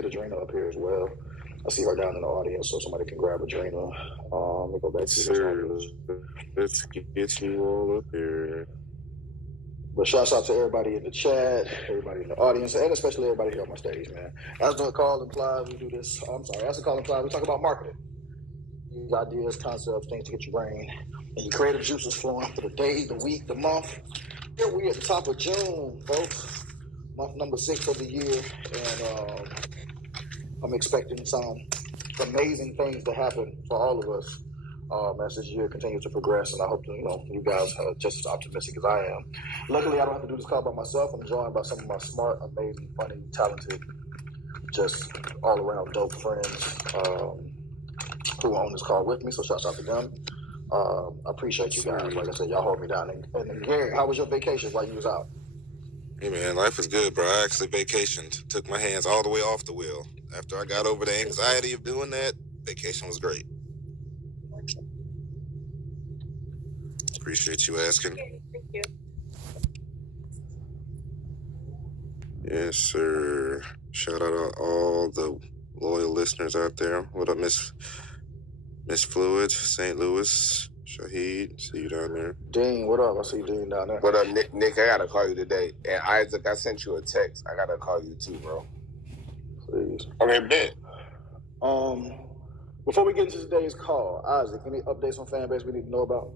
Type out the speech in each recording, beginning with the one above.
get Adrena up here as well. I see her down in the audience, so somebody can grab Adrena. Let me go back to this. Let's get you all up here. But shouts out to everybody in the chat, everybody in the audience, and especially everybody here on my stage, man. As the call implies, we do this. As the call implies, we talk about marketing. These ideas, concepts, things to get your brain and your creative juices flowing for the day, the week, the month. Here we at the top of June, folks. Month number 6 of the year, and I'm expecting some amazing things to happen for all of us as this year continues to progress, and I hope you guys are just as optimistic as I am. Luckily, I don't have to do this call by myself. I'm joined by some of my smart, amazing, funny, talented, just all-around dope friends who are on this call with me, so shouts out to them. I appreciate you guys. Like I said, y'all hold me down. And Gary, how was your vacation while you was out? Hey, man, life is good, bro. I actually vacationed, took my hands all the way off the wheel. After I got over the anxiety of doing that, vacation was great. Appreciate you asking. Thank you. Yes, sir. Shout out to all the loyal listeners out there. What up, Miss Fluid, St. Louis, Shahid, see you down there. Dean, what up? I see Dean down there. What up, Nick? I gotta call you today. And Isaac, I sent you a text. I gotta call you too, bro. Please. Okay, bet. Before we get into today's call, Isaac, any updates on Fanbase we need to know about?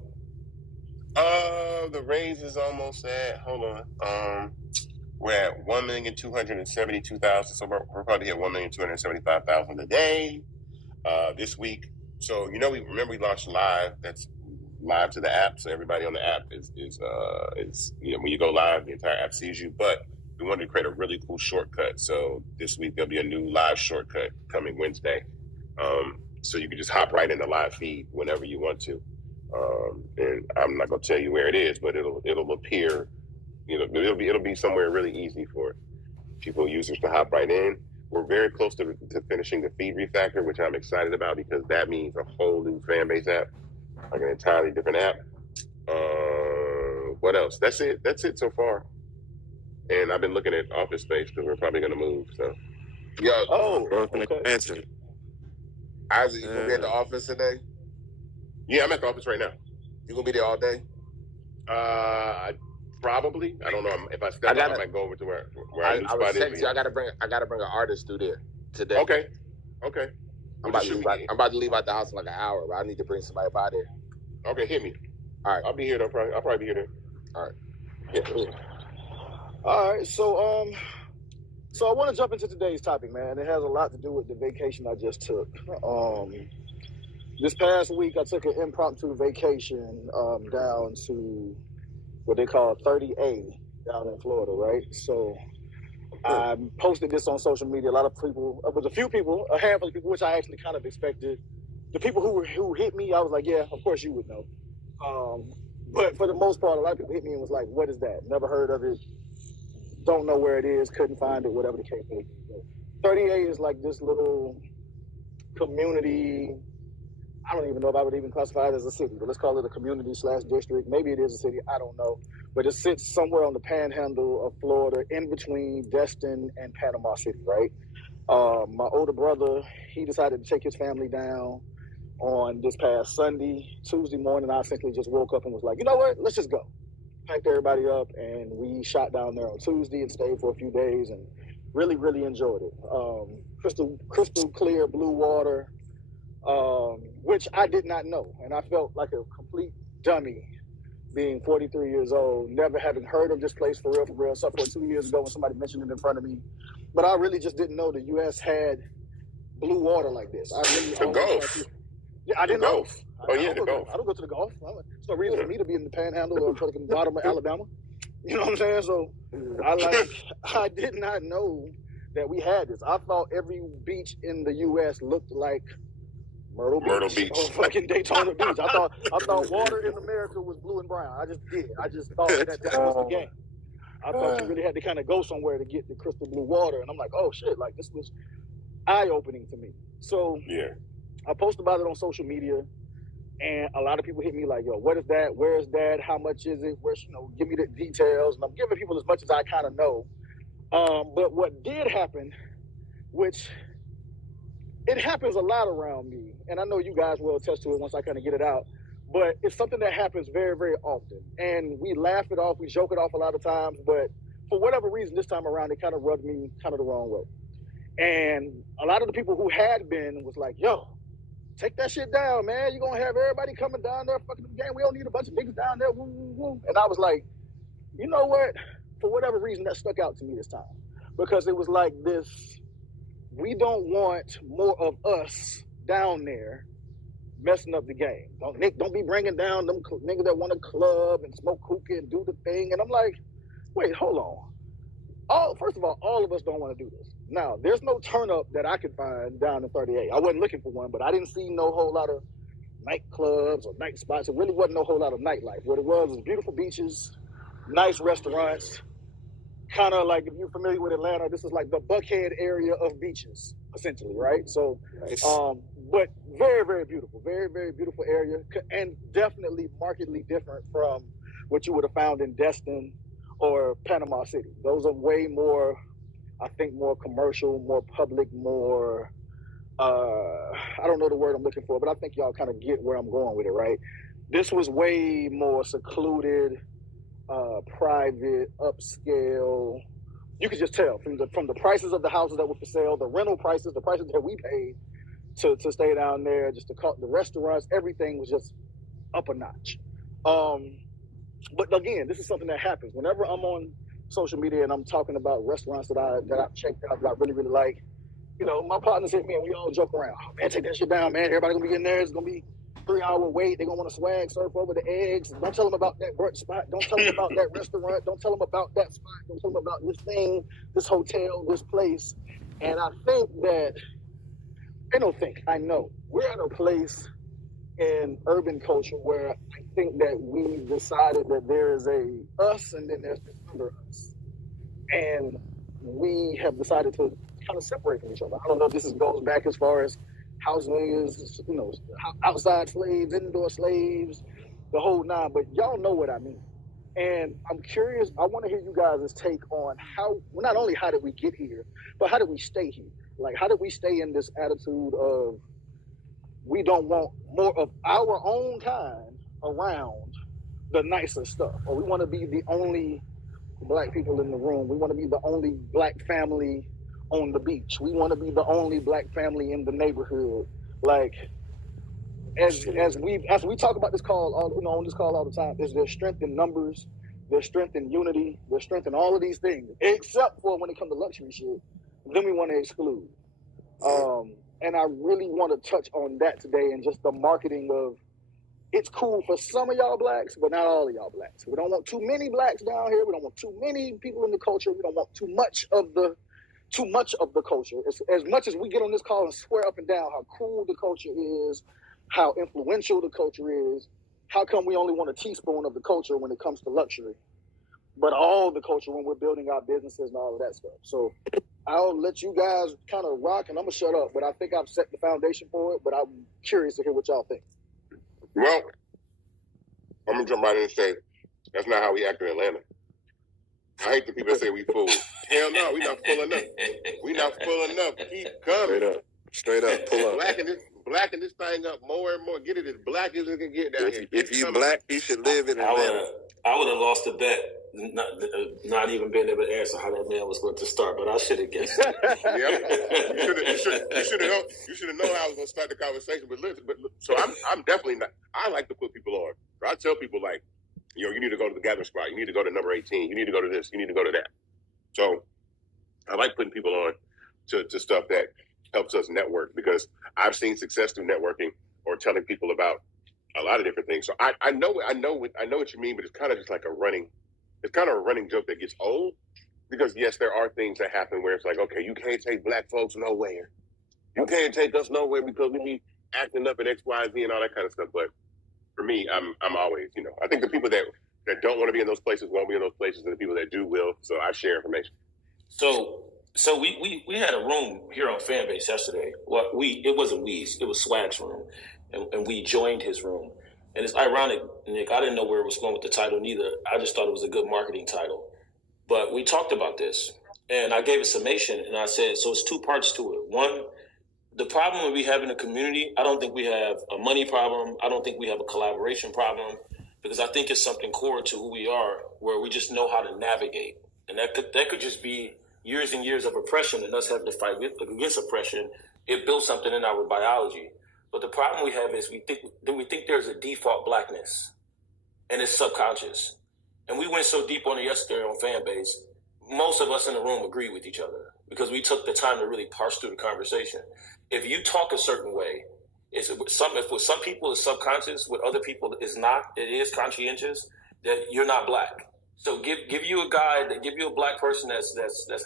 The raise is almost at. Hold on. We're at 1,272,000. So we're probably hit 1,275,000 a day. This week. So we launched live. That's live to the app. So everybody on the app is when you go live, the entire app sees you. But we wanted to create a really cool shortcut. So this week there'll be a new live shortcut coming Wednesday. So you can just hop right in the live feed whenever you want to. And I'm not gonna tell you where it is, but it'll appear. It'll be somewhere really easy for users to hop right in. We're very close to finishing the feed refactor, which I'm excited about because that means a whole new Fanbase app, like an entirely different app. What else? That's it so far. And I've been looking at office space because we're probably going to move. So, okay. Answer. Isaac, you gonna be at the office today? Yeah, I'm at the office right now. You gonna be there all day? Probably. I don't know if I step out. I might go over to where I was texting you. I gotta bring an artist through there today. Okay. I'm about to leave out the house in like an hour, but I need to bring somebody by there. Okay, hit me. All right, I'll be here though. I'll probably be here then. All right. Yeah. All right. So I want to jump into today's topic, man. It has a lot to do with the vacation I just took. This past week, I took an impromptu vacation down to what they call 30A down in Florida, right? So I posted this on social media. A lot of people, it was a handful of people, which I actually kind of expected. The people who hit me, I was like, yeah, of course you would know. But for the most part, a lot of people hit me and was like, what is that? Never heard of it. Don't know where it is. Couldn't find it, whatever the case may be. 30A is like this little community. I don't even know if I would even classify it as a city, but let's call it a community/district. Maybe it is a city. I don't know. But it sits somewhere on the panhandle of Florida in between Destin and Panama City, right? My older brother, he decided to take his family down on this past Sunday. Tuesday morning, I essentially just woke up and was like, you know what? Let's just go. Packed everybody up, and we shot down there on Tuesday and stayed for a few days and really, really enjoyed it. Crystal clear blue water. Which I did not know. And I felt like a complete dummy being 43 years old, never having heard of this place for real, except for 2 years ago when somebody mentioned it in front of me. But I really just didn't know the U.S. had blue water like this. The Gulf. I didn't know. The Gulf. I don't go to the Gulf. There's no reason for me to be in the Panhandle or fucking bottom of Alabama. You know what I'm saying? So I did not know that we had this. I thought every beach in the U.S. looked like Myrtle Beach. Or fucking Daytona Beach. I thought water in America was blue and brown. I just thought that was the game. I thought you really had to kind of go somewhere to get the crystal blue water. And I'm like, oh shit, like this was eye-opening to me. So yeah, I posted about it on social media, and a lot of people hit me like, yo, what is that? Where is that? How much is it? Give me the details. And I'm giving people as much as I kind of know. But what did happen which it happens a lot around me, and I know you guys will attest to it once I kind of get it out, but it's something that happens very, very often, and we laugh it off, we joke it off a lot of times, but for whatever reason this time around, it kind of rubbed me kind of the wrong way. And a lot of the people who had been was like, yo, take that shit down, man. You're going to have everybody coming down there fucking the game. We don't need a bunch of niggas down there. Woo, woo, woo. And I was like, you know what? For whatever reason, that stuck out to me this time. Because it was like this, we don't want more of us down there messing up the game. Don't be bringing down them niggas that want to club and smoke hookah and do the thing. And I'm like, wait, hold on. First of all of us don't want to do this. Now, there's no turn up that I could find down in 38. I wasn't looking for one, but I didn't see no whole lot of nightclubs or night spots. It really wasn't no whole lot of nightlife. What it was beautiful beaches, nice restaurants, kind of like, if you're familiar with Atlanta, this is like the Buckhead area of beaches, essentially, right? So, Nice. but very, very beautiful, very, very beautiful area, and definitely markedly different from what you would have found in Destin or Panama City. Those are way more, I think, more commercial, more public, more, I don't know the word I'm looking for, but I think y'all kind of get where I'm going with it, right? This was way more secluded, private, upscale. You could just tell from the prices of the houses that were for sale, the rental prices, the prices that we paid to stay down there, just to call the restaurants, everything was just up a notch. But again, this is something that happens whenever I'm on social media and I'm talking about restaurants that I've checked out that I really, really like. You know, my partners hit me and we all joke around. Oh, man, take that shit down, man. Everybody gonna be in there. It's gonna be 3-hour wait. They're gonna want to swag surf over the eggs. Don't tell them about that brunch spot. Don't tell them about that restaurant. Don't tell them about that spot. Don't tell them about this thing, this hotel, this place. And I think that, I know we're at a place in urban culture where I think that we've decided that there is a us and then there's this other us. And we have decided to kind of separate from each other. I don't know if this goes back as far as house niggas, you know, outside slaves, indoor slaves, the whole nine, but y'all know what I mean. And I'm curious, I want to hear you guys' take on how, not only how did we get here, but how did we stay here? Like, how did we stay in this attitude of we don't want more of our own kind around the nicer stuff, or we want to be the only black people in the room. We want to be the only black family on the beach. We want to be the only black family in the neighborhood. Like, as we talk about this call, on this call all the time, is there strength in numbers, there's strength in unity, there's strength in all of these things, except for when it comes to luxury shit. Then we want to exclude. And I really want to touch on that today, and just the marketing of, it's cool for some of y'all blacks, but not all of y'all blacks. We don't want too many blacks down here. We don't want too many people in the culture. We don't want too much of the culture. As much as we get on this call and swear up and down how cool the culture is, how influential the culture is, how come we only want a teaspoon of the culture when it comes to luxury, but all the culture when we're building our businesses and all of that stuff? So I'll let you guys kind of rock, and I'm going to shut up, but I think I've set the foundation for it, but I'm curious to hear what y'all think. Well, I'm going to jump right in and say, that's not how we act in Atlanta. I hate the people that say we full. Hell no, we not full enough. We not full enough. Keep coming. Straight up, pull up. Blacking this thing up more and more. Get it as black as it can get down here. If you black, you should live in Atlanta. I would have lost the bet, not even being able to answer how that man was going to start, but I should have guessed. You should have known how I was going to start the conversation. But listen, so I'm definitely not. I like to put people on. I tell people, like, you know, you need to go to the gathering spot. You need to go to number 18. You need to go to this. You need to go to that. So I like putting people on to stuff that helps us network, because I've seen success through networking or telling people about a lot of different things. So I know what you mean, but it's kind of just like a running joke that gets old, because yes, there are things that happen where it's like, okay, you can't take black folks nowhere. You can't take us nowhere because we be acting up at X, Y, Z and all that kind of stuff. But for me, I'm always, you know, I think the people that don't want to be in those places won't be in those places, and the people that do will. So I share information. So we had a room here on Fanbase yesterday. Well, it wasn't Weez, it was Swag's room, and we joined his room. And it's ironic, Nick, I didn't know where it was going with the title neither. I just thought it was a good marketing title. But we talked about this, And I gave a summation, and I said, so it's two parts to it. One, the problem we have in the community, I don't think we have a money problem. I don't think we have a collaboration problem, because I think it's something core to who we are, where we just know how to navigate. And that could just be years and years of oppression and us having to fight against oppression. It built something in our biology. But the problem we have is we think there's a default blackness, and it's subconscious. And we went so deep on it yesterday on Fanbase. Most of us in the room agree with each other because we took the time to really parse through the conversation. If you talk a certain way, with some people it's subconscious, with other people it's not. It is conscientious that you're not black. So give you a guy, give you a black person that's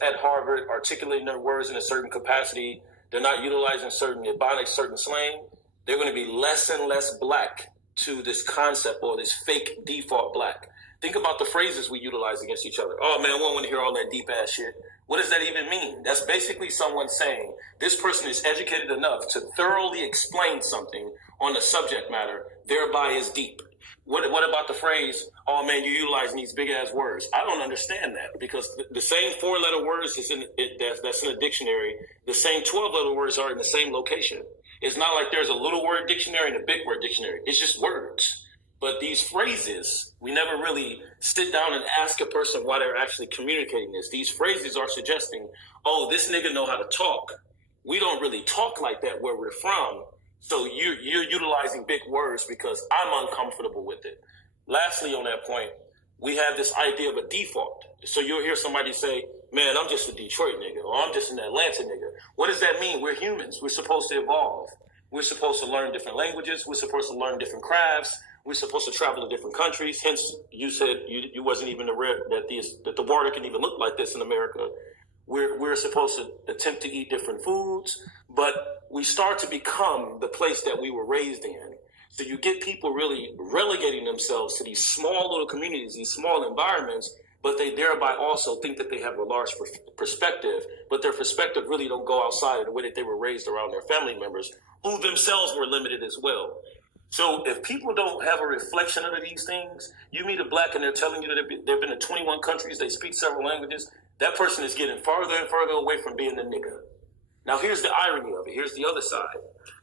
at Harvard, articulating their words in a certain capacity. They're not utilizing certain ebonics, certain slang. They're going to be less and less black to this concept or this fake default black. Think about the phrases we utilize against each other. Oh, man, I won't want to hear all that deep-ass shit. What does that even mean? That's basically someone saying this person is educated enough to thoroughly explain something on the subject matter, thereby is deep. What about the phrase, oh, man, you're utilizing these big-ass words? I don't understand that, because the same four-letter words that's in a dictionary, the same 12-letter words are in the same location. It's not like there's a little word dictionary and a big word dictionary. It's just words. But these phrases, we never really sit down and ask a person why they're actually communicating this. These phrases are suggesting, oh, this nigga know how to talk. We don't really talk like that where we're from. So you're utilizing big words because I'm uncomfortable with it. Lastly, on that point, we have this idea of a default. So you'll hear somebody say, man, I'm just a Detroit nigga, or I'm just an Atlanta nigga. What does that mean? We're humans. We're supposed to evolve. We're supposed to learn different languages. We're supposed to learn different crafts. We're supposed to travel to different countries. Hence, you said you wasn't even aware that the water can even look like this in America. We're supposed to attempt to eat different foods, but we start to become the place that we were raised in. So you get people really relegating themselves to these small little communities, these small environments, but they thereby also think that they have a large perspective, but their perspective really don't go outside of the way that they were raised around their family members, who themselves were limited as well. So if people don't have a reflection of these things, you meet a black and they're telling you that they've been to 21 countries, they speak several languages, that person is getting farther and further away from being a nigga. Now here's the irony of it. Here's the other side.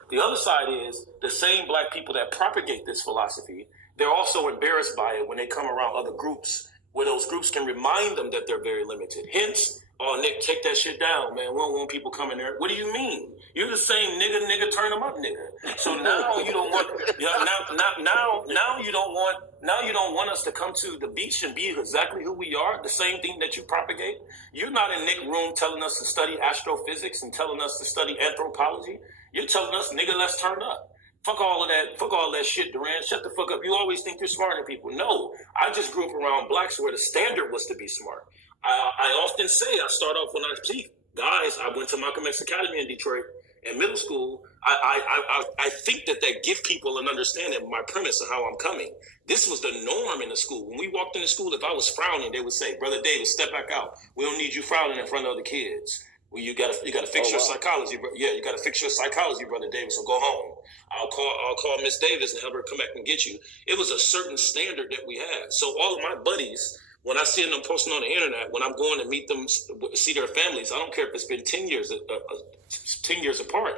The other side is the same black people that propagate this philosophy, they're also embarrassed by it when they come around other groups, where those groups can remind them that they're very limited. Hence, oh, Nick, take that shit down, man. We don't want people coming there. What do you mean? You're the same nigga, turn them up, nigga. So now you don't want, now you don't want us to come to the beach and be exactly who we are, the same thing that you propagate. You're not in Nick's room telling us to study astrophysics and telling us to study anthropology. You're telling us, nigga, let's turn up. Fuck all that shit, Duran. Shut the fuck up. You always think you're smarter than people. No, I just grew up around blacks where the standard was to be smart. I often say, I start off when I speak, guys, I went to Malcolm X Academy in Detroit in middle school. I think that give people an understanding of my premise of how I'm coming. This was the norm in the school. When we walked into school, if I was frowning, they would say, Brother Davis, step back out. We don't need you frowning in front of other kids. Well, you gotta fix your psychology, bro. Yeah, you gotta fix your psychology, Brother Davis. So go home. I'll call Miss Davis and have her come back and get you. It was a certain standard that we had. So all of my buddies, when I see them posting on the internet, when I'm going to meet them, see their families, I don't care if it's been 10 years apart.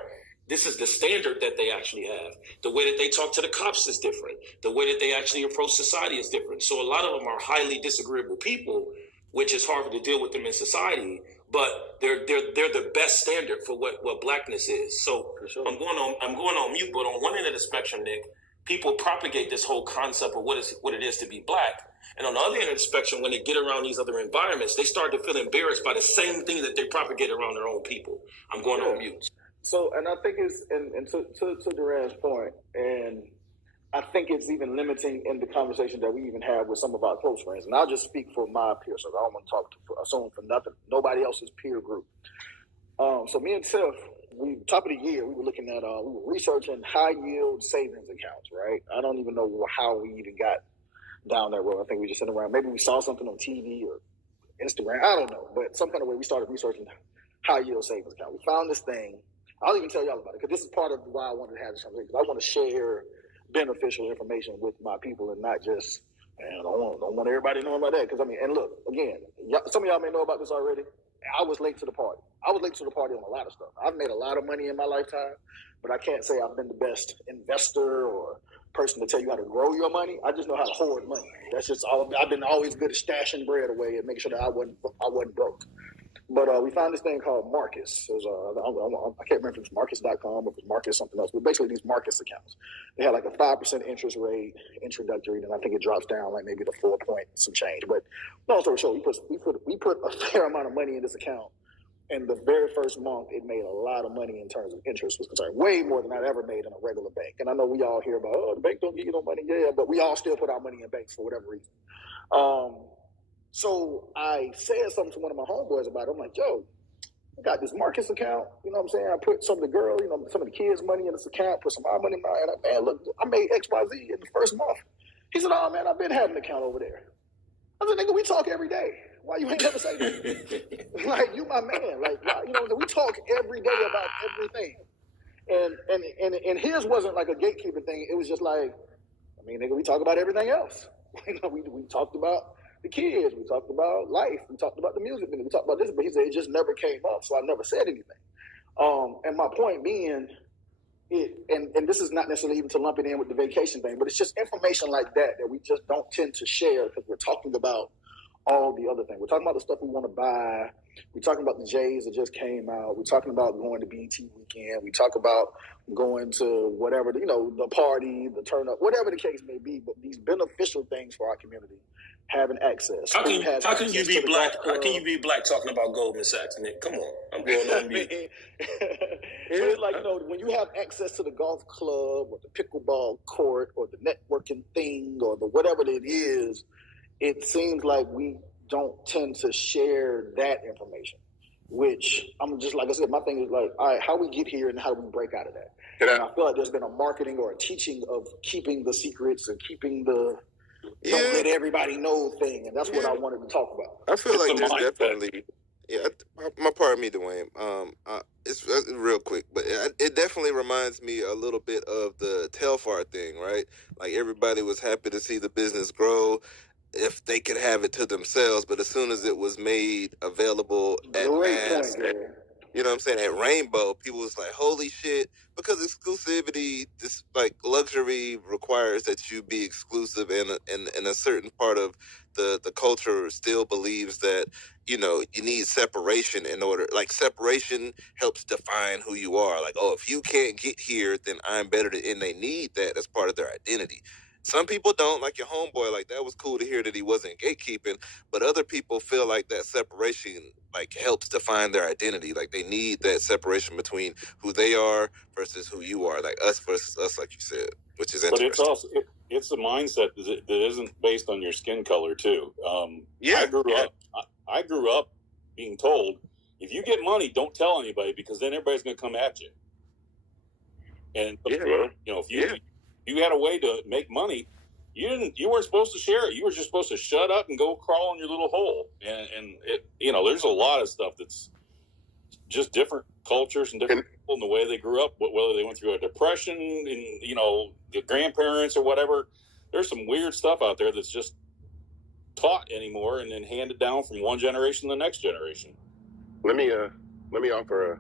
This is the standard that they actually have. The way that they talk to the cops is different. The way that they actually approach society is different. So a lot of them are highly disagreeable people, which is hard to deal with them in society. But they're the best standard for what blackness is. So sure. I'm going on mute, but on one end of the spectrum, Nick, people propagate this whole concept of what it is to be black. And on the other end of the spectrum, when they get around these other environments, they start to feel embarrassed by the same thing that they propagate around their own people. I'm going on mute. So, and I think it's, and to Duran's point, and I think it's even limiting in the conversation that we even have with some of our close friends. And I'll just speak for my peer circle. I don't want to assume for nobody else's peer group. So me and Tiff, top of the year, we were looking at, we were researching high yield savings accounts, right? I don't even know how we even got down that road. I think we just sat around. Maybe we saw something on TV or Instagram. I don't know. But some kind of way we started researching high yield savings account. We found this thing. I'll even tell y'all about it because this is part of why I wanted to have this conversation. I want to share beneficial information with my people and not just, man, I don't want everybody knowing about that. Because, I mean, and look, again, some of y'all may know about this already, I was late to the party. I was late to the party on a lot of stuff. I've made a lot of money in my lifetime, but I can't say I've been the best investor or person to tell you how to grow your money. I just know how to hoard money. That's just all. I've been always good at stashing bread away and making sure that I wasn't broke. But we found this thing called Marcus. It was, I can't remember if it's Marcus.com or if it's Marcus something else, but basically these Marcus accounts. They had like a 5% interest rate introductory, and I think it drops down like maybe to 4 point some change. But long story short, we put a fair amount of money in this account, and the very first month it made a lot of money in terms of interest was concerned, way more than I'd ever made in a regular bank. And I know we all hear about, the bank don't give you no money, yeah, but we all still put our money in banks for whatever reason. So I said something to one of my homeboys about it. I'm like, yo, I got this Marcus account. You know what I'm saying? I put some of the girl, some of the kids' money in this account, put some of my money in mine. And man, look, I made XYZ in the first month. He said, oh, man, I've been having an account over there. I said, nigga, we talk every day. Why you ain't never say that? Like, you my man. Like, we talk every day about everything. And his wasn't like a gatekeeping thing. It was just like, I mean, nigga, we talk about everything else. We talked about the kids, we talked about life, we talked about the music, we talked about this, but he said it just never came up, so I never said anything. And my point being, and this is not necessarily even to lump it in with the vacation thing, but it's just information like that we just don't tend to share because we're talking about all the other things. We're talking about the stuff we want to buy. We're talking about the J's that just came out. We're talking about going to BET weekend. We talk about going to whatever, the party, the turn up, whatever the case may be. But these beneficial things for our community, having access. How can you be black? How can you be black talking about Goldman Sachs, Nick? Come on, I'm going on mute. It's like, when you have access to the golf club or the pickleball court or the networking thing or the whatever it is, it seems like we don't tend to share that information, which I'm just, like I said, my thing is like, all right, how we get here and how do we break out of that? And I feel like there's been a marketing or a teaching of keeping the secrets and keeping the don't let everybody know thing. And that's what I wanted to talk about. I feel like there's definitely, my pardon me, Dwayne. It's real quick, but it definitely reminds me a little bit of the Telfar thing, right? Like everybody was happy to see the business grow if they could have it to themselves, but as soon as it was made available at mass, you know what I'm saying, at Rainbow, people was like, holy shit, because exclusivity, this like luxury requires that you be exclusive, and a certain part of the culture still believes that, you need separation in order, like separation helps define who you are. Like, oh, if you can't get here, then I'm better than, and they need that as part of their identity. Some people don't, like your homeboy. Like, that was cool to hear that he wasn't gatekeeping, but other people feel like that separation like helps define their identity. Like they need that separation between who they are versus who you are, like us versus us, like you said, which is interesting. But it's also it's a mindset that isn't based on your skin color too. I grew up being told, if you get money, don't tell anybody because then everybody's going to come at you. And if you had a way to make money, you weren't supposed to share it. You were just supposed to shut up and go crawl in your little hole. And it, there's a lot of stuff that's just different cultures and different people in the way they grew up, whether they went through a depression and, the grandparents or whatever. There's some weird stuff out there that's just taught anymore and then handed down from one generation to the next generation. Let me offer,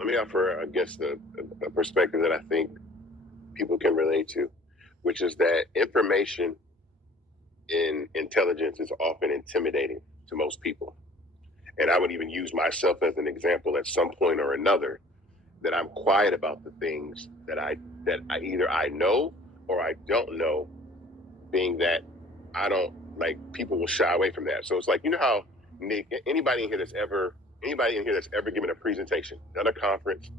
I guess, a perspective that I think people can relate to, which is that information in intelligence is often intimidating to most people. And I would even use myself as an example at some point or another, that I'm quiet about the things that I either I know or I don't know, being that I don't, like, people will shy away from that. So it's like, how, Nick, anybody in here that's ever given a presentation, done a conference,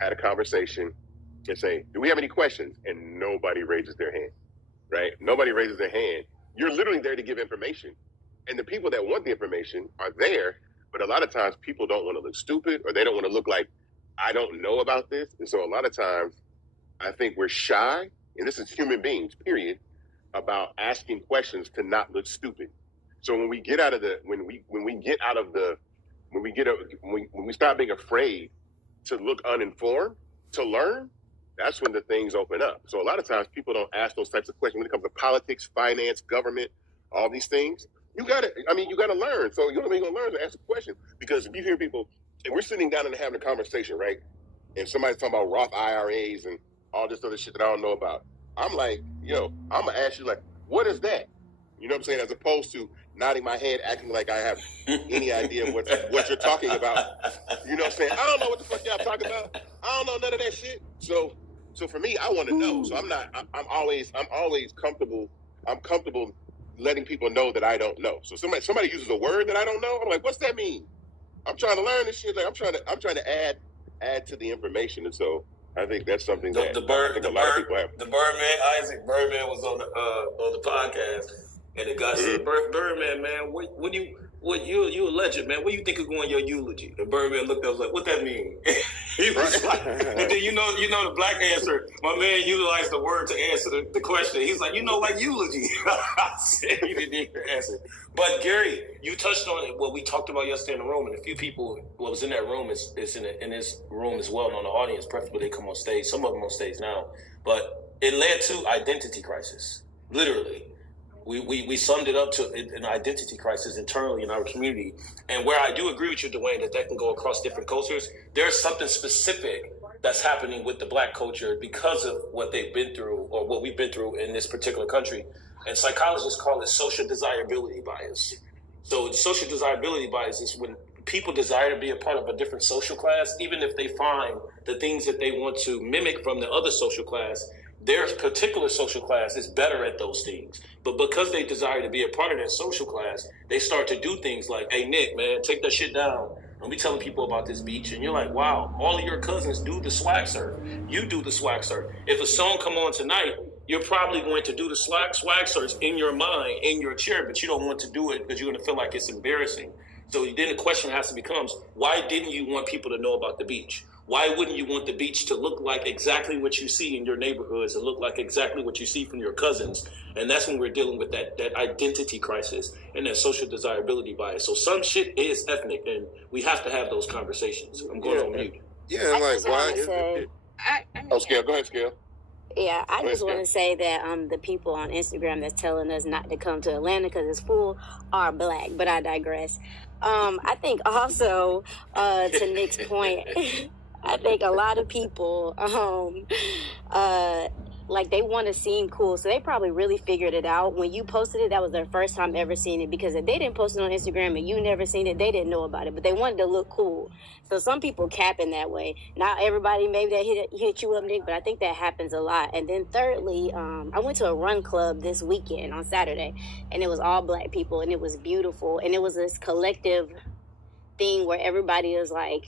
had a conversation, and say, do we have any questions? And nobody raises their hand, right? Nobody raises their hand. You're literally there to give information. And the people that want the information are there, but a lot of times people don't want to look stupid, or they don't want to look like, I don't know about this. And so a lot of times I think we're shy, and this is human beings, period, about asking questions to not look stupid. So when we start being afraid to look uninformed, to learn, that's when the things open up. So a lot of times people don't ask those types of questions when it comes to politics, finance, government, all these things. you got to learn. So you know what I mean? You're going to learn to ask a question. Because if you hear people, and we're sitting down and having a conversation, right? And somebody's talking about Roth IRAs and all this other shit that I don't know about. I'm like, yo, I'm going to ask you, like, what is that? You know what I'm saying? As opposed to nodding my head, acting like I have any idea what you're talking about. You know what I'm saying? I don't know what the fuck y'all talking about. I don't know none of that shit. So for me, I want to know. So I'm always comfortable. I'm comfortable letting people know that I don't know. So somebody uses a word that I don't know. I'm like, what's that mean? I'm trying to learn this shit. Like I'm trying to add to the information. And so I think that's something that a lot of people have. The Birdman, Isaac Birdman was on the podcast, and the guy said, "Birdman, man, you a legend, man. What do you think of going your eulogy?" And Birdman looked up like, "What that mean?" He was like, and then you know the black answer. My man utilized the word to answer the question. He's like, like eulogy. I said he didn't even answer. But Gary, you touched on what we talked about yesterday in the room, and a few people what was in that room is in this room as well, and on the audience, preferably they come on stage. Some of them on stage now, but it led to identity crisis. Literally, we summed it up to an identity crisis internally in our community. And where I do agree with you, Dwayne, that can go across different cultures. There's something specific that's happening with the black culture because of what they've been through or what we've been through in this particular country. And psychologists call it social desirability bias. So social desirability bias is when people desire to be a part of a different social class, even if they find the things that they want to mimic from the other social class, their particular social class is better at those things. But because they desire to be a part of that social class, they start to do things like, "Hey, Nick, man, take that shit down. And we telling people about this beach." And you're like, wow, all of your cousins do the swag surf. You do the swag surf. If a song come on tonight, you're probably going to do the swag surf in your mind, in your chair, but you don't want to do it because you're going to feel like it's embarrassing. So then the question has to become, why didn't you want people to know about the beach? Why wouldn't you want the beach to look like exactly what you see in your neighborhoods and look like exactly what you see from your cousins? And that's when we're dealing with that identity crisis and that social desirability bias. So some shit is ethnic, and we have to have those conversations. I'm going on mute. Yeah, like why? Scale, go ahead, Scale. Yeah, I just want to say that the people on Instagram that's telling us not to come to Atlanta because it's full are black, but I digress. I think also, to Nick's point, I think a lot of people, like they want to seem cool. So they probably really figured it out. When you posted it, that was their first time ever seeing it, because if they didn't post it on Instagram and you never seen it, they didn't know about it, but they wanted to look cool. So some people cap in that way. Not everybody, maybe that hit you up, Nick, but I think that happens a lot. And then thirdly, I went to a run club this weekend on Saturday, and it was all black people, and it was beautiful. And it was this collective thing where everybody is like,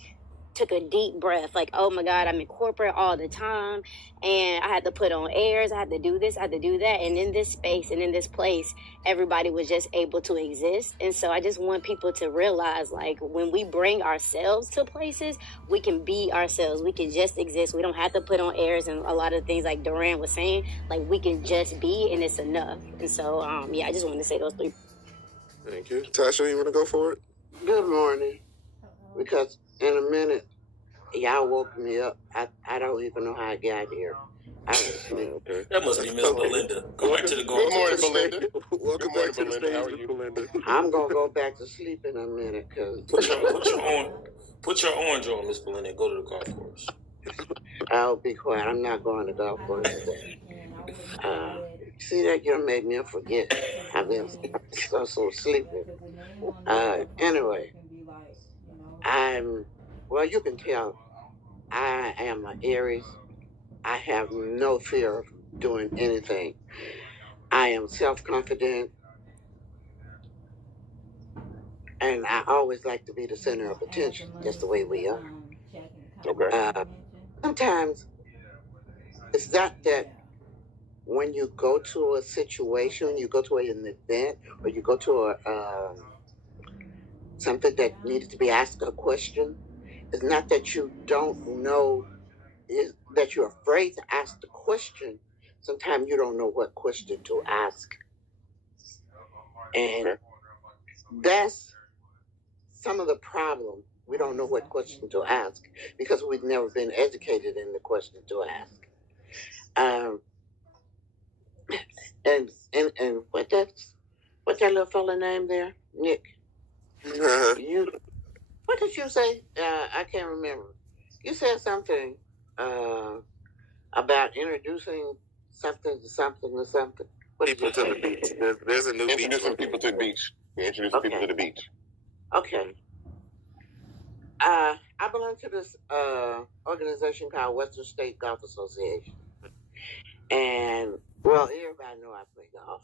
took a deep breath, like, oh my God, I'm in corporate all the time, and I had to put on airs, I had to do this, I had to do that, and in this space and in this place, everybody was just able to exist. And so I just want people to realize, like, when we bring ourselves to places, we can be ourselves, we can just exist, we don't have to put on airs and a lot of things like Duran was saying, like, we can just be, and it's enough. And so, I just wanted to say those three. Thank you. Tasha, you want to go for it? Good morning. Because in a minute, y'all woke me up. I don't even know how I got here. I was asleep. Okay. That must be Miss Belinda. Go back to the Good morning, Belinda. Welcome back to the stage, How are you? Belinda. I'm going to go back to sleep in a minute. Cause Put your orange on, Miss Belinda, and go to the golf course. I'll be quiet. I'm not going to golf course today. See, that you made me forget. I've been so sleepy. Anyway, well, you can tell I am an Aries. I have no fear of doing anything. I am self-confident. And I always like to be the center of attention, just the way we are. Okay. Sometimes it's not that when you go to a situation, you go to an event, or you go to something that needed to be asked a question, it's not that you don't know, is that you're afraid to ask the question. Sometimes you don't know what question to ask. And that's some of the problem. We don't know what question to ask because we've never been educated in the question to ask. And what that's What's that little fella name there? Nick. What did you say? I can't remember. You said something about introducing something to something to something. People to the beach. There's a new beach. Introducing people to the beach. Introducing people to the beach. Okay. I belong to this organization called Western State Golf Association. And, well, everybody know I play golf.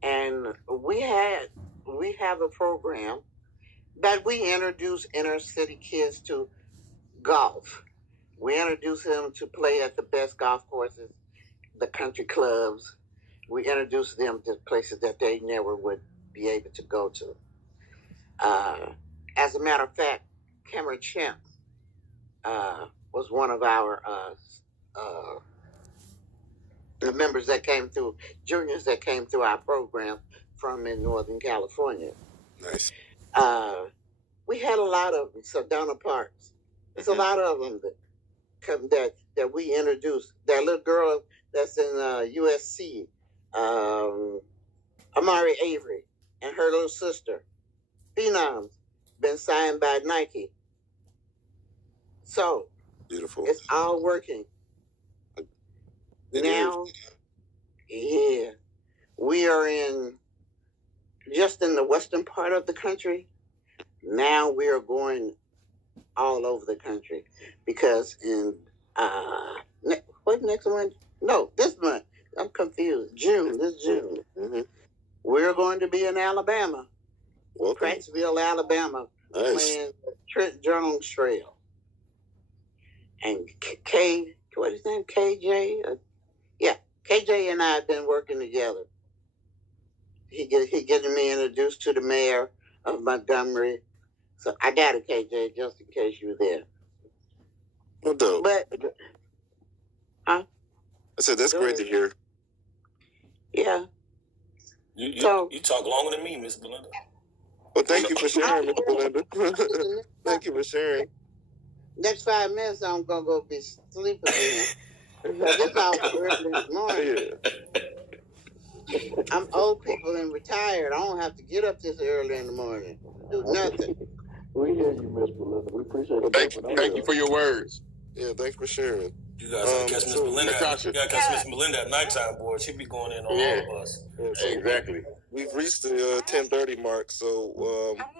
And we have a program that we introduce inner city kids to golf. We introduce them to play at the best golf courses, the country clubs. We introduce them to places that they never would be able to go to. As a matter of fact, Cameron Champ was one of our the members that came through, juniors that came through our program from in Northern California. Nice. We had a lot of them, Sedona Parks. There's a lot of them that we introduced. That little girl that's in USC, Amari Avery, and her little sister, Phenoms, been signed by Nike. So beautiful. It's all working. Now, yeah, we are just in the western part of the country. Now we are going all over the country because in what next month? No, this month. I'm confused. This June. Mm-hmm. We're going to be in Alabama, Prattsville, Alabama, playing Trent Jones Trail. And what is his name? KJ? KJ and I have been working together. He getting me introduced to the mayor of Montgomery. So I got it, KJ, just in case you're there. Well, dope. But, I said that's great to hear. Yeah. You talk longer than me, Miss Belinda. Well, thank you for sharing, Miss Belinda. Thank you for sharing. Next 5 minutes, I'm going to go be sleeping again. It's all early this morning. Yeah. I'm old people and retired. I don't have to get up this early in the morning. Do nothing. We hear you, Miss Belinda. We appreciate it. Thank you for your words. Yeah, thanks for sharing. You guys gotta catch Miss Belinda. You gotta catch Miss Belinda at nighttime, boy. She be going in on all of us. Yeah, so exactly. We've reached the 10:30 mark, so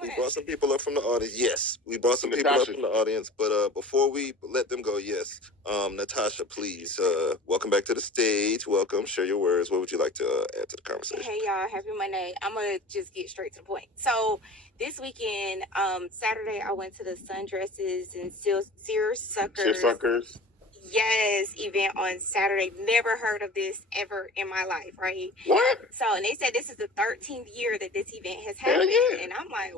we brought some people up from the audience. Yes, we brought some people up from the audience, but before we let them go, yes, Natasha, please, welcome back to the stage. Welcome. Share your words. What would you like to add to the conversation? Hey, y'all. Happy Monday. I'm gonna just get straight to the point. So this weekend, Saturday, I went to the Sundresses and Seersuckers. Yes, event on Saturday. Never heard of this ever in my life, right? What? So, and they said this is the 13th year that this event has happened. Yeah. And I'm like,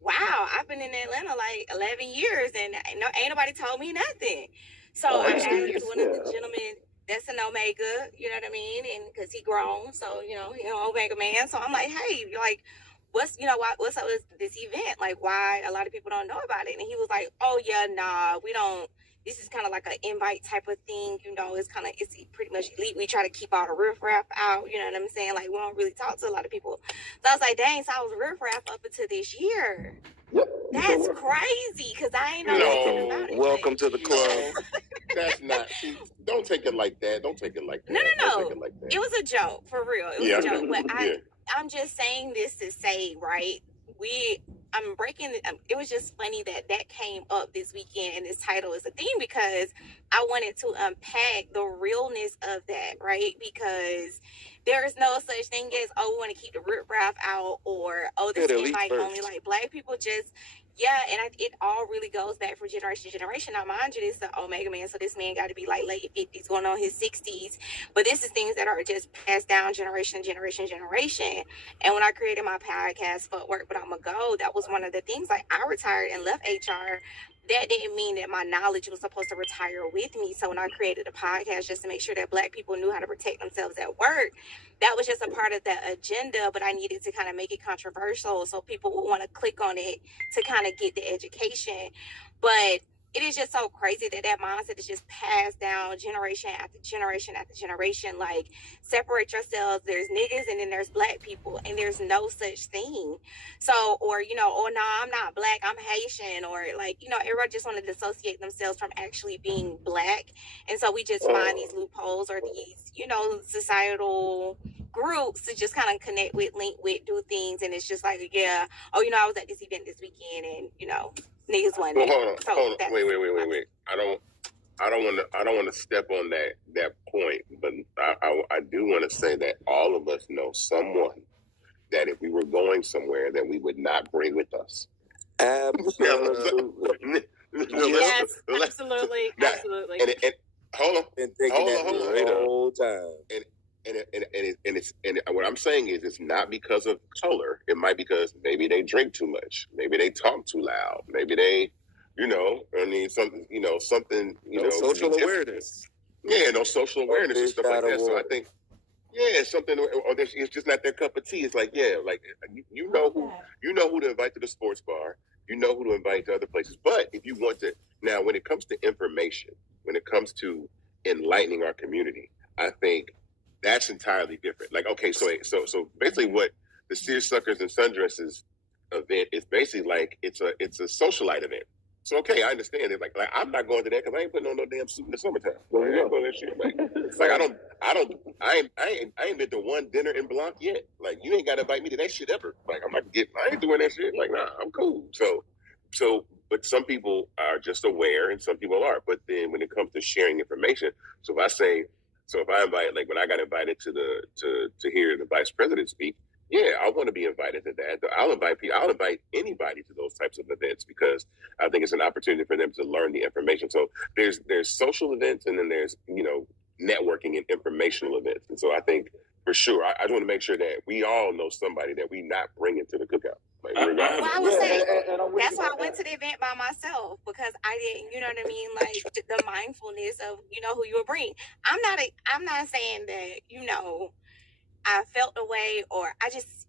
wow, I've been in Atlanta like 11 years and ain't nobody told me nothing. So I asked one of the gentlemen that's an Omega, you know what I mean? And because he grown, so, Omega man. So I'm like, hey, like, what's up with this event? Like, why a lot of people don't know about it? And he was like, oh, yeah, nah, we don't. This is kind of like an invite type of thing, it's pretty much elite. We try to keep all the riffraff out, you know what I'm saying? Like, we don't really talk to a lot of people. So I was like, dang, so I was riffraff up until this year. Yep. That's crazy, because I ain't know nothing about it. Welcome to the club. That's not, don't take it like that. Don't take it like that. No. Don't take it like that. It was a joke, for real. It was a joke. But I'm just saying this to say, right, it was just funny that came up this weekend and this title is a theme because I wanted to unpack the realness of that, right? Because there is no such thing as, we want to keep the riffraff out or, this invite only, like black people just, and it all really goes back from generation to generation. Now, mind you, this is the Omega man, so this man got to be like late 50s, going on his 60s. But this is things that are just passed down generation. And when I created my podcast, Footwork But I'ma Go, that was one of the things. Like, I retired and left HR. That didn't mean that my knowledge was supposed to retire with me. So when I created a podcast just to make sure that black people knew how to protect themselves at work, that was just a part of the agenda, but I needed to kind of make it controversial so people would want to click on it to kind of get the education. But it is just so crazy that mindset is just passed down generation after generation after generation. Like, separate yourselves. There's niggas and then there's black people, and there's no such thing. So, or, oh, no, I'm not black, I'm Haitian, or like, everybody just want to dissociate themselves from actually being black. And so we just find these loopholes or these, societal groups to just kind of connect with, link with, do things. And it's just like, yeah, oh, I was at this event this weekend and, niggas wasn't there. Hold on. Wait. I don't want to step on that point, but I do want to say that all of us know someone that if we were going somewhere that we would not bring with us. Absolutely. Yes, absolutely. And hold on. Been thinking that the whole time. And what I'm saying is, it's not because of color. It might be because maybe they drink too much, maybe they talk too loud, maybe they, something, social awareness. Yeah, no social awareness and stuff like that. So I think, something, or it's just not their cup of tea. It's like, you know who to invite to the sports bar, you know who to invite to other places. But if you want to, now when it comes to information, when it comes to enlightening our community, I think that's entirely different. Like, okay, so basically what the Seersuckers and Sundresses event is basically like, it's a socialite event. So, okay, I understand it. Like I'm not going to that because I ain't putting on no damn suit in the summertime. I ain't going to that shit. Like, I ain't been to one dinner in Blanc yet. Like, you ain't got to invite me to that shit ever. Like, I ain't doing that shit. Like, nah, I'm cool. So, but some people are just aware and some people are. But then when it comes to sharing information, so if I invite, like when I got invited to hear the vice president speak, I want to be invited to that. I'll invite anybody to those types of events because I think it's an opportunity for them to learn the information. So there's social events and then there's, networking and informational events. And so I think for sure, I just want to make sure that we all know somebody that we not bringing to the cookout. Like, I would say that's why I went to the event by myself, because I didn't, you know what I mean? Like the mindfulness of, who you would bring. I'm not saying that, I felt the way, or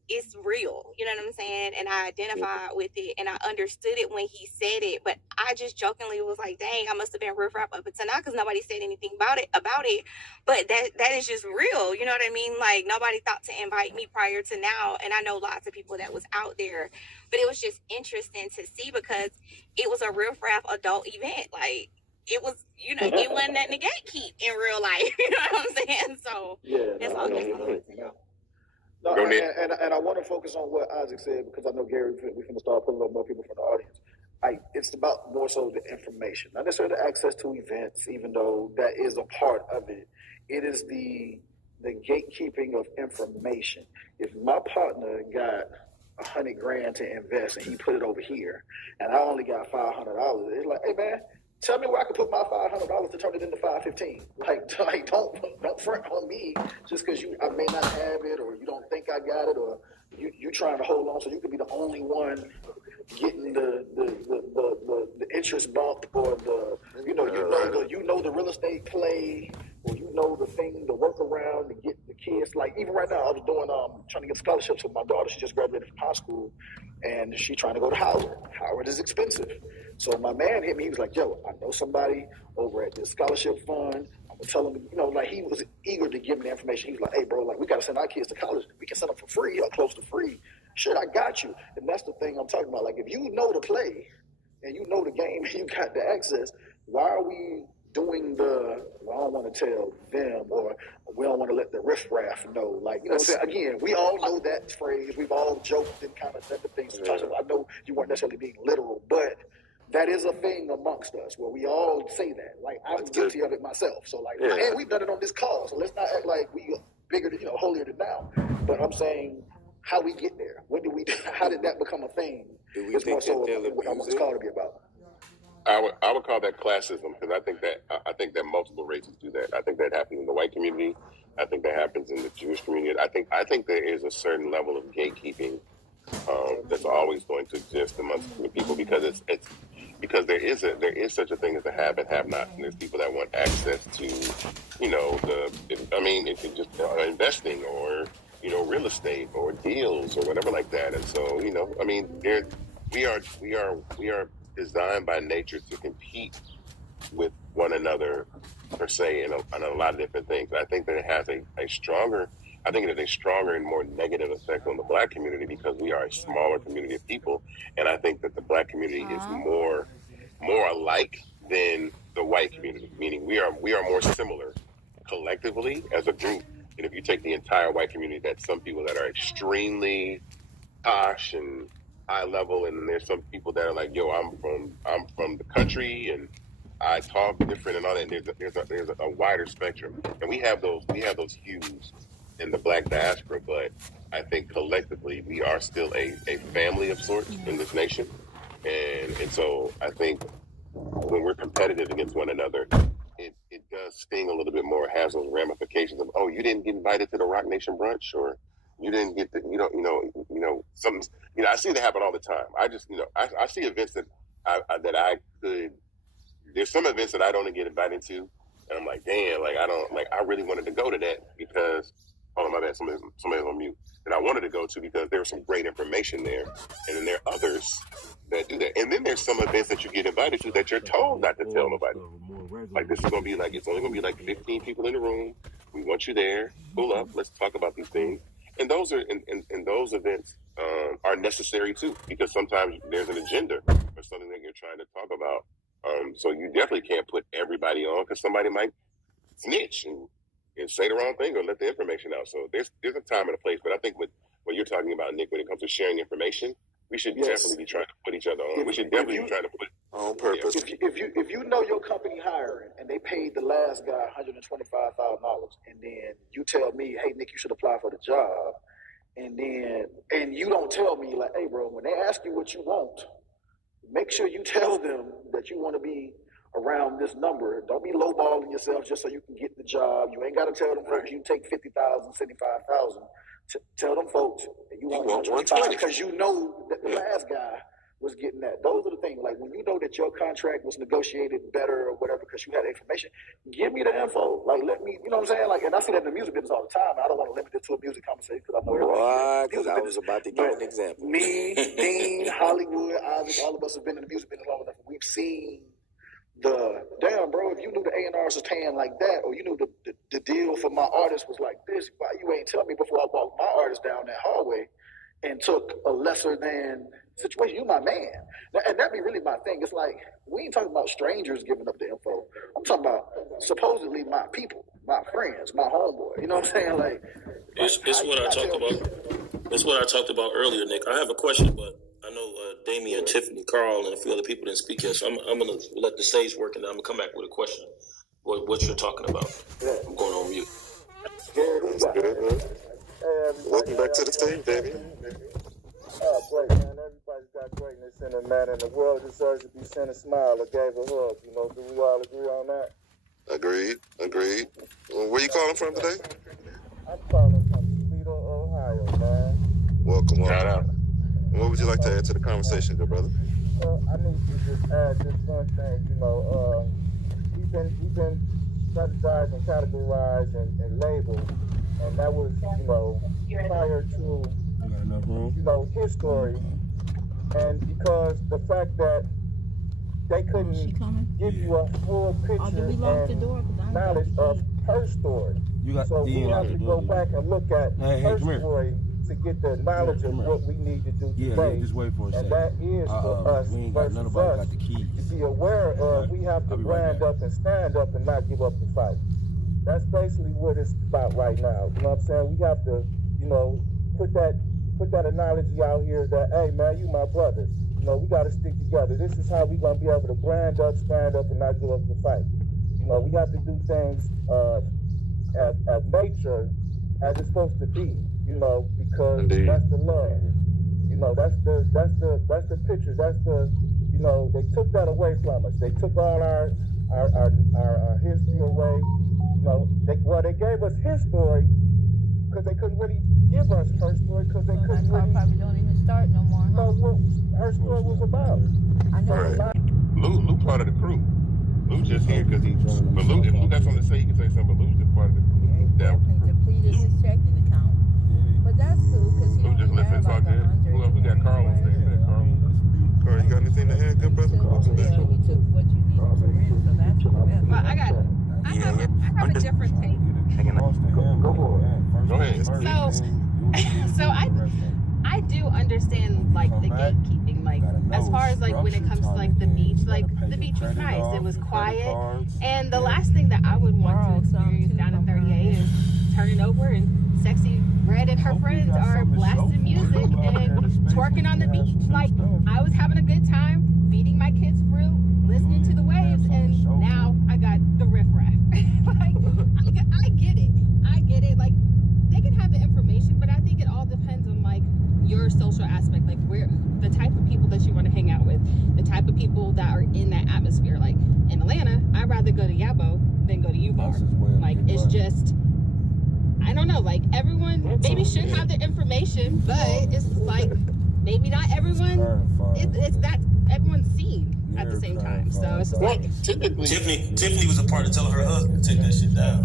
it's real, you know what I'm saying? And I identified with it and I understood it when he said it, but I just jokingly was like, dang, I must have been riff-raff up until now because nobody said anything about it. But that is just real, you know what I mean? Like, nobody thought to invite me prior to now, and I know lots of people that was out there, but it was just interesting to see because it was a riff-raff adult event. Like, it was, it wasn't nothing to gatekeep in real life. You know what I'm saying? So that's all. No, and I want to focus on what Isaac said because I know Gary, we're going to start pulling up more people from the audience. It's about more so the information, not necessarily the access to events, even though that is a part of it. It is the gatekeeping of information. If my partner got $100,000 to invest and he put it over here, and I only got $500, it's like, hey man, tell me where I can put my $500 to turn it into $515. Like don't front on me just because I may not have it, or you don't think I got it, or you trying to hold on so you could be the only one getting the interest bump, or the the real estate play, or the workaround to get the kids. Like even right now, I was doing trying to get scholarships with my daughter. She just graduated from high school, and she's trying to go to Howard. Howard is expensive. So my man hit me. He was like, yo, I know somebody over at this scholarship fund. I'm going to tell him, like he was eager to give me the information. He was like, hey, bro, like we got to send our kids to college. We can send them for free or close to free. Shit, I got you. And that's the thing I'm talking about. Like if you know the play and you know the game and you got the access, why are we doing I don't want to tell them, or we don't want to let the riffraff know. Like, what I'm saying? Again, we all know that phrase. We've all joked and kind of said the things. I know you weren't necessarily being literal, but that is a thing amongst us where we all say that. Like, I'm guilty of it myself. So, like, hey, we've done it on this call, so let's not act like we are bigger than, holier than thou. But I'm saying, how we get there? How did that become a thing? It's more so what I want this call to be about. I would call that classism, because I think that multiple races do that. I think that happens in the white community. I think that happens in the Jewish community. I think there is a certain level of gatekeeping that's always going to exist amongst the people, because because there is such a thing as a have and have not, and there's people that want access to, it's just investing or real estate or deals or whatever like that, and so we are designed by nature to compete with one another, per se, in a lot of different things. I think that it has a stronger and more negative effect on the Black community because we are a smaller community of people, and I think that the Black community is more alike than the white community, meaning we are more similar collectively as a group. And if you take the entire white community, that's some people that are extremely posh and high level, and then there's some people that are like, yo, I'm from the country and I talk different and all that. And there's a wider spectrum, and we have those hues in the Black diaspora. But I think collectively we are still a family of sorts in this nation, and so I think when we're competitive against one another, it does sting a little bit more. It has those ramifications of, oh, you didn't get invited to the Rock Nation brunch, or you didn't get the, something. I see that happen all the time. I just, I see events that I could. There's some events that I don't get invited to, and I'm like, damn, I really wanted to go to that because, oh my bad, somebody's on mute. And I wanted to go to because there was some great information there, and then there are others that do that. And then there's some events that you get invited to that you're told not to tell nobody. Like, this is going to be like, it's only going to be like 15 people in the room. We want you there. Pull up. Let's talk about these things. And those are, and those events are necessary too, because sometimes there's an agenda or something that you're trying to talk about. So you definitely can't put everybody on because somebody might snitch and say the wrong thing or let the information out. So there's a time and a place. But I think what you're talking about, Nick, when it comes to sharing information, we should definitely be trying to put each other on. We should definitely be trying to put on purpose. If you know your company hiring and they paid the last guy $125,000, and then you tell me, hey Nick, you should apply for the job, and you don't tell me like, hey bro, when they ask you what you want, make sure you tell them that you want to be around this number. Don't be lowballing yourself just so you can get the job. You ain't got to tell them folks you take 50,000, 75,000. Tell them folks that you want 120 because you know that the last guy was getting that. Those are the things. Like when you know that your contract was negotiated better or whatever because you had information, give me the info. Like let me, you know what I'm saying? Like, and I see that in the music business all the time. I don't want to limit it to a music conversation because I know because I was about to give an example. Me, Dean, Hollywood, Isaac, all of us have been in the music business long enough. We've seen the damn, bro, if you knew the A&Rs was paying like that, or you knew the deal for my artist was like this, why you ain't tell me before I walked my artist down that hallway and took a lesser than situation? You my man. And that be really my thing. It's like, we ain't talking about strangers giving up the info. I'm talking about supposedly my people, my friends, my homeboy. You know what I'm saying? Like, it's what I talked about. It's what I talked about earlier, Nick. I have a question, but I know Damien, Tiffany, Carl, and a few other people didn't speak yet, so I'm going to let the stage work, and then I'm going to come back with a question. What you're talking about. I'm going on mute. That's good, man. Welcome back to the stage, Damien. Great, man. Everybody's got greatness in them, man, and the world deserves to be sent a smile or gave a hug. You know, do we all agree on that? Agreed. Well, where you calling from today? I'm calling from Toledo, Ohio, man. Welcome. What would you like to add to the conversation, good brother? I need to just add this one thing. You know, we've been strategized and categorized and labeled, and that was, you know, prior to, you know, his story, and because the fact that they couldn't give you a full picture and knowledge of her story, so we have to go back and look at her story to get the knowledge of what we need to do today. Just wait for a second. And that is for us versus us to be aware of. We have to brand up and stand up and not give up the fight. That's basically what it's about right now. You know what I'm saying? We have to, you know, put that analogy out here that, hey man, you my brother. You know, we got to stick together. This is how we gonna be able to brand up, stand up, and not give up the fight. You know, we have to do things as nature as it's supposed to be. You know, because that's the love. You know, that's the picture. That's the, you know, they took that away from us. They took all our history away. You know, they gave us his story because they couldn't really give us her story because they couldn't really. Probably don't even start no more. Know what her story was about. I know. Right. Lou part of the crew. Lou just here because he. But Lou, if Lou got something to say, he can say something. But Lou's just part of the crew. Yeah, definitely depleted his checking account. But that's cool because he Lou just listen. It's all good. Who else? We got Carl on stage. Carl. Car, you got anything to add, good brother? You took what you needed from me, so that's the best. Well, I have a different take. Go ahead. So I do understand like the gatekeeping, like as far as like when it comes to like the beach was nice. It was quiet, and the last thing that I would want to experience down in 38 is turning over and Sexy Red and her friends are blasting music and twerking on the beach. Like I was having a good time, feeding my kids fruit, listening to the waves, and now I got the riffraff. Like I get it. Like they can have the information, but I think it all depends on like your social aspect, like where the type of people that you want to hang out with, the type of people that are in that atmosphere. Like in Atlanta, I'd rather go to Yabo than go to U-Bar. Like it's just, I don't know, like everyone maybe should have the information, but it's like maybe not everyone, it's that everyone's seen at the same time. So it's just like Tiffany was a part of telling her husband to take that shit down.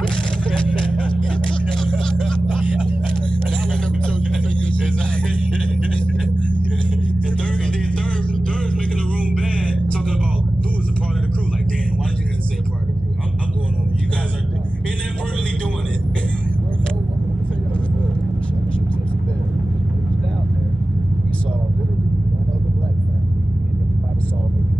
Third's making the room bad, talking about who was a part of the crew. Like, damn, why did you have to say a part of the crew? I'm going on. You guys are inadvertently doing it. Down there, we saw literally one other black family, and everybody saw maybe